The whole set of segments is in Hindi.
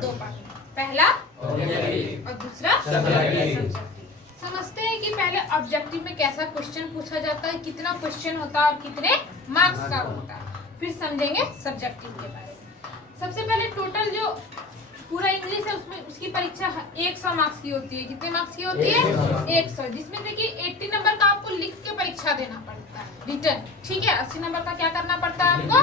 दो पार्ट में, पहला और दूसरा सब्जेक्टिव। समझते हैं कि पहले ऑब्जेक्टिव में कैसा क्वेश्चन पूछा जाता है, कितना क्वेश्चन होता है और कितने मार्क्स का होता है, फिर समझेंगे सब्जेक्टिव के बारे में। सबसे पहले टोटल जो पूरा इंग्लिश है उसमें उसकी परीक्षा 100 मार्क्स की होती है। कितने मार्क्स की होती है? 100, जिसमें देखिए 80 नंबर का आपको लिख के परीक्षा देना पड़ता है, रिटर्न, ठीक है। 80 नंबर का क्या करना पड़ता है? आपको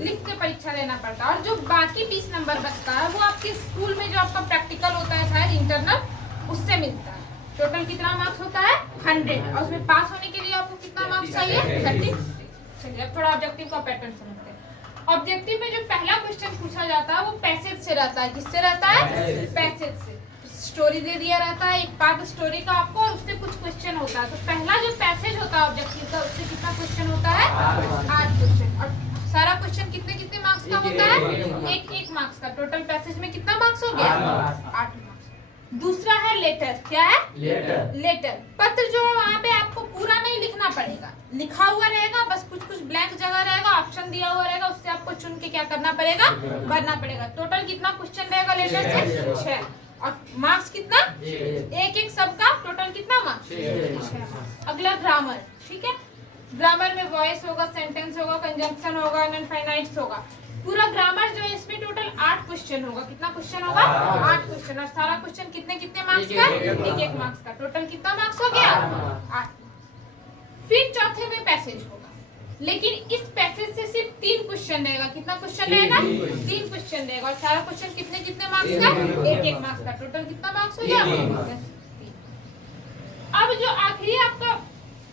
लिख के परीक्षा देना पड़ता है। और जो बाकी 20 नंबर बचता है वो आपके स्कूल में जो आपका प्रैक्टिकल होता है शायद इंटरनल, उससे मिलता है। टोटल कितना मार्क्स होता है? 100। और उसमें पास होने के लिए आपको कितना मार्क्स चाहिए? 30। चलिए अब थोड़ा ऑब्जेक्टिव का पैटर्न समझते हैं। ऑब्जेक्टिव में जो पहला क्वेश्चन पूछा जाता है वो पैसेज से रहता है। किससे रहता है? पैसेज से। स्टोरी दे दिया रहता है, एक पार्ट स्टोरी का आपको, और उससे कुछ क्वेश्चन होता है। तो पहला जो पैसेज होता है ऑब्जेक्टिव का, उससे कितना क्वेश्चन होता है? 8 क्वेश्चन। और सारा क्वेश्चन कितने कितने मार्क्स का होता है? एक मार्क्स का। टोटल पैसेज में कितना मार्क्स हो गया? 8 मार्क्स। दूसरा है लेटर। क्या है? लेटर। पत्र जो है वहाँ पे आपको पूरा नहीं लिखना पड़ेगा, लिखा हुआ रहेगा, बस कुछ कुछ ब्लैंक जगह रहेगा, ऑप्शन दिया हुआ रहेगा, उससे आपको चुन के क्या करना पड़ेगा? भरना पड़ेगा। टोटल कितना क्वेश्चन रहेगा लेटर से? 6। और मार्क्स कितना? एक सबका। टोटल कितना मार्क्स? 6। अगला ग्रामर, ठीक है। ग्रामर में वॉइस होगा, सेंटेंस होगा, कंजंक्शन होगा, नॉन फाइनाइट्स होगा। पूरा ग्रामर जो है इसमें टोटल 8 क्वेश्चन होगा। कितना क्वेश्चन होगा? 8 क्वेश्चन। और सारा क्वेश्चन कितने कितने मार्क्स का? एक मार्क्स का। टोटल कितना मार्क्स हो गया? 8। फिर चौथे में पैसेज होगा, लेकिन इस पैसेज से सिर्फ 3 क्वेश्चन रहेगा। कितना क्वेश्चन रहेगा? 3 क्वेश्चन रहेगा। और सारा क्वेश्चन कितने कितने मार्क्स का? एक मार्क्स का। टोटल कितना मार्क्स हो गया? अब जो आखिरी आपका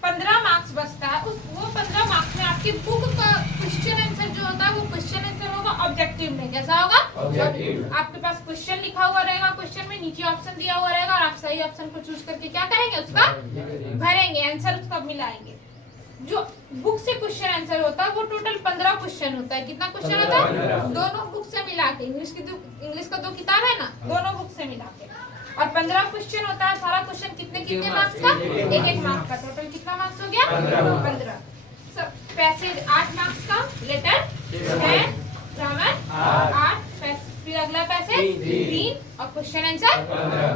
15 मार्क्स बचता है, वो 15 मार्क्स में आपकी बुक का क्वेश्चन आंसर जो होता है वो क्वेश्चन आंसर होगा ऑब्जेक्टिव में। कैसा होगा? ऑब्जेक्टिव। आपके पास क्वेश्चन लिखा हुआ रहेगा, क्वेश्चन में नीचे ऑप्शन दिया हुआ रहेगा, और आप सही ऑप्शन को चूज करके क्या करेंगे? उसका भरेंगे, आंसर उसका मिलाएंगे। जो बुक से क्वेश्चन आंसर होता है वो टोटल 15 क्वेश्चन होता है। कितना क्वेश्चन होता है? दोनों बुक से मिला के। इंग्लिश का 2 किताब है ना, दोनों बुक से मिला के। और 15 क्वेश्चन होता है। सारा क्वेश्चन कितने कितने मार्क्स का? एक मार्क्स का। टोटल कितना मार्क्स हो गया? 15। पैसेज 8 मार्क्स का, लेटर 10, ग्रामर 8, फिर अगला पैसेज 3 और क्वेश्चन आंसर।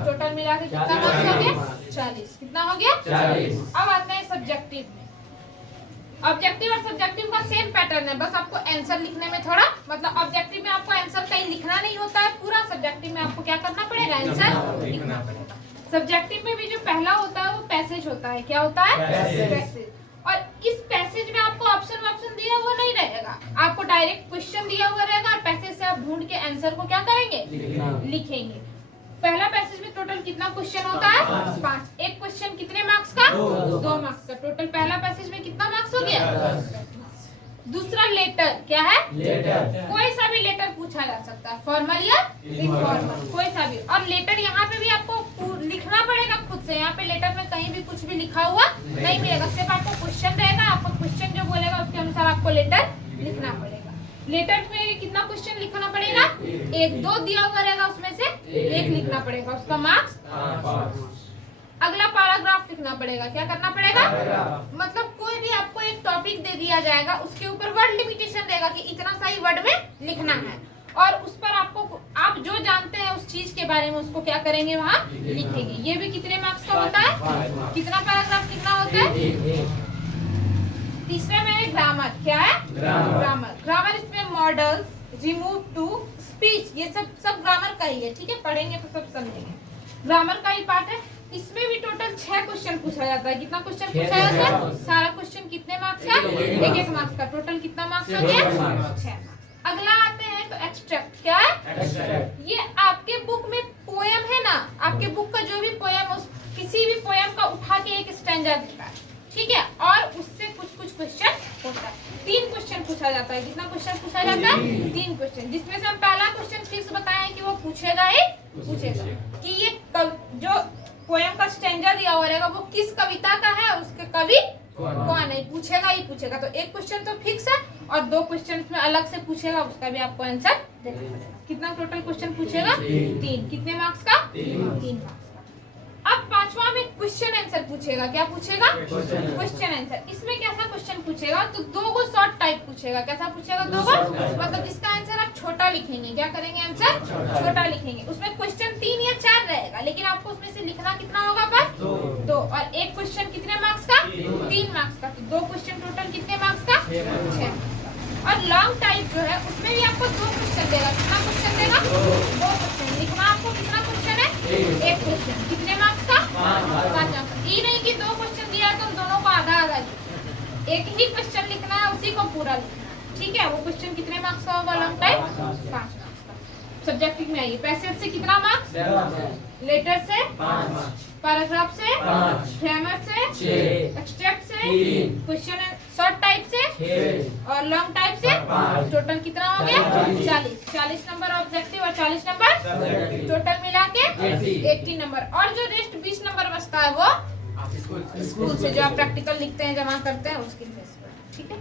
टोटल मिला के कितना मार्क्स हो गया? 40। कितना हो गया? 40। अब आते हैं सब्जेक्टिव में। ऑब्जेक्टिव और सब्जेक्टिव का सेम पैटर्न है, बस आपको आंसर लिखने में थोड़ा, मतलब ऑब्जेक्टिव में आपको आंसर कहीं लिखना नहीं होता है पूरा, सब्जेक्टिव में आपको क्या करना पड़ेगा? आंसर लिखना पड़ेगा। सब्जेक्टिव में भी जो पहला होता है वो पैसेज होता है। क्या होता है? पैसेज। और इस पैसेज में आपको ऑप्शन दिया हुआ नहीं रहेगा, आपको डायरेक्ट क्वेश्चन दिया हुआ रहेगा, और पैसेज से आप ढूंढ के आंसर को क्या करेंगे? लिखेंगे। पहला पैसेज में टोटल कितना क्वेश्चन होता है? 5। एक क्वेश्चन कितने मार्क्स का? 2 मार्क्स का। टोटल पहला पैसेज में कितना मार्क्स हो गया? दूसरा लेटर। क्या है? लेटर। कोई सा भी लेटर पूछा जा सकता है, फॉर्मल या इनफॉर्मल, कोई सा भी। और लेटर यहाँ पे भी आपको लिखना पड़ेगा खुद से। यहाँ पे लेटर में कहीं भी कुछ भी लिखा हुआ नहीं मिलेगा, सिर्फ आपको क्वेश्चन रहेगा, आपको क्वेश्चन जो बोलेगा उसके अनुसार आपको लेटर लिखना पड़ेगा। लेटर में कितना क्वेश्चन लिखना पड़ेगा? 1, 2 दिया हुआ रहेगा, उसमें से 1 लिखना पड़ेगा, उसका मार्क्स 5। अगला पैराग्राफ लिखना पड़ेगा। क्या करना पड़ेगा? मतलब कोई भी आपको एक टॉपिक दे दिया जाएगा, उसके ऊपर वर्ड लिमिटेशन रहेगा कि इतना सही वर्ड में लिखना है, और उस पर आपको, आप जो जानते हैं उस चीज के बारे में उसको क्या करेंगे? वहाँ लिखेंगे। ये भी कितने मार्क्स का होता है? कितना पैराग्राफ लिखना होता है? तीसरा में है ग्रामर। क्या है? ग्रामर। ग्रामर इसमें मॉडल्स, रिमूव टू, स्पीच, ये सब ग्रामर का ही है, ठीक है। पढ़ेंगे तो सब समझेंगे। ग्रामर का ही पार्ट है। इसमें भी टोटल 6 क्वेश्चन पूछा जाता है। कितना क्वेश्चन पूछा जाता है? सारा क्वेश्चन कितने मार्क्स का? एक मार्क्स का। टोटल कितना मार्क्स हो गया? 6 मार्क्स। अगला आते हैं तो एक्सट्रैक्ट। क्या है? एक्सट्रैक्ट। ये आपके बुक में पोयम है ना, आपके बुक का जो भी पोयम, उस किसी भी पोयम का उठा के एक स्टैंजा देता है, ठीक है, और उससे कुछ कुछ क्वेश्चन होता है। 3 क्वेश्चन पूछा जाता है। कितना क्वेश्चन पूछा जाता है? 3 क्वेश्चन, जिसमें से हम पहला क्वेश्चन फिक्स बताए कि वो पूछेगा ही पूछेगा कि ये जो पोयम का स्टैंजा दिया हुआ रहेगा वो किस कविता का है, उसके कवि कौन है, पूछेगा ही पूछेगा। तो एक क्वेश्चन तो फिक्स है, और 2 क्वेश्चन में अलग से पूछेगा, उसका भी आपको आंसर देना पड़ेगा। कितना टोटल क्वेश्चन पूछेगा? 3। कितने मार्क्स का? 3 मार्क्स। अब 5वां में क्वेश्चन आंसर पूछेगा। क्या पूछेगा? Question answer. इसमें कैसा क्वेश्चन पूछेगा? तो 2 को शॉर्ट टाइप पूछेगा। कैसा पूछेगा? 2 बार, मतलब जिसका आंसर आप छोटा लिखेंगे। क्या करेंगे? आंसर छोटा लिखेंगे। उसमें क्वेश्चन 3 या 4 रहेगा, लेकिन आपको उसमें से लिखना कितना होगा? बस 2। और एक क्वेश्चन कितने मार्क्स का? 3 मार्क्स का। 2 क्वेश्चन टोटल कितने मार्क्स का? 6। और लॉन्ग टाइप जो है उसमें भी आपको 2 क्वेश्चन देगा। कितना क्वेश्चन देगा? 2 क्वेश्चन। लिखना आपको कितना क्वेश्चन है? 1 क्वेश्चन। कितने मार्क्स का? 5 मार्क्स। ये नहीं कि 2 क्वेश्चन दिया है तो हम दोनों को आधा आधा लिखना, एक ही क्वेश्चन लिखना है, उसी को पूरा लिखना है। ठीक है? वो क्वेश्चन कितने मार्क्स का होगा? लॉन्ग टाइप 5 मार्क्स का। सब्जेक्टिव में आइए, पैसेज से कितना मार्क्स? लेटर से 5, पैराग्राफ से 5, ग्रामर से 6, एक्सट्रैक्ट से 3, क्वेश्चन शॉर्ट टाइप से 6 और लॉन्ग टाइप से 5। टोटल कितना हो गया? 40। 40 नंबर ऑब्जेक्टिव और 40 नंबर टोटल मिला के 80 नंबर। और जो रेस्ट 20 नंबर बचता है वो स्कूल से जो आप प्रैक्टिकल लिखते हैं, जमा करते हैं, उसकी बेस पर। ठीक है?